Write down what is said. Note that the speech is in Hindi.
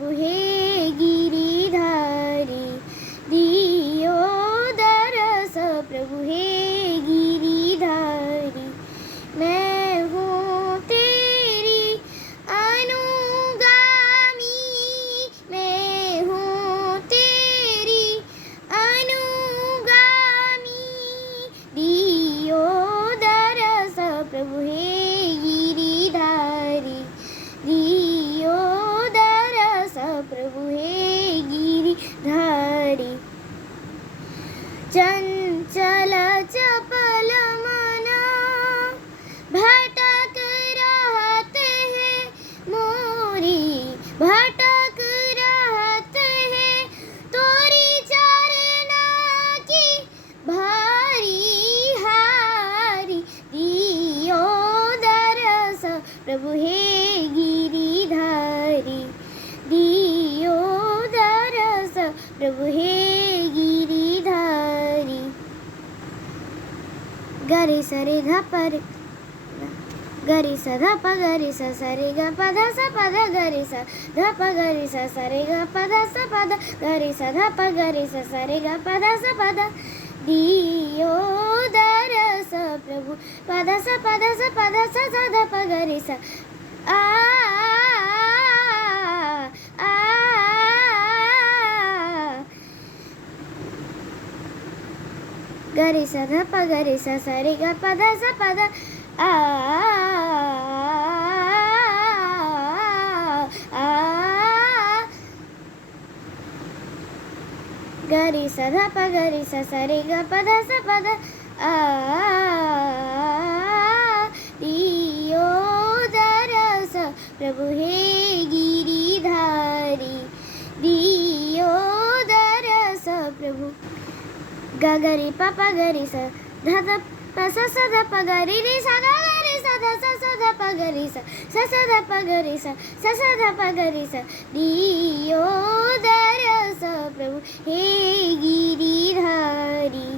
प्रभु हे गिरिधारी, दियो दरस प्रभु हे गिरिधारी। मैं हूँ तेरी अनुगामी, मैं हूँ तेरी अनुगामी, दियो दरस प्रभु हे गिरिधारी, दियो दरस प्रभु हे गिरिधारी। चंचल चपल मना भटक रहते हैं मोरी, भटक रहते हैं तोरी चरना की भारी हारी, दियो दरस प्रभु हे गिरिधारी, दियो दरस प्रभु हे गिरिधारी। गरि सरे ध पर गरि स ध प गरि स सरे ग प ध स प ध गरि स ध प गरि स सरे ग प ध स प ध गरि स ध प गरि स सरे ग प ध स प ध, दियो दरस प्रभु प ध स प ध स प ध स स ध प गरि स आ आ गरि स ध प गरि स सरे ग प ध स प ध आ गरि स ध प गरि स सरे ग प ध स प ध आ, दियो दरस प्रभु हे गिरिधारी, दियो दरस प्रभु। ग गरि प प गरि स ध ध प स स ध प गरि रि स ग गरि स ध स स ध प गरि स स स ध प गरि स स स ध प गरि स, दियो दरस प्रभु हे गिरिधारी,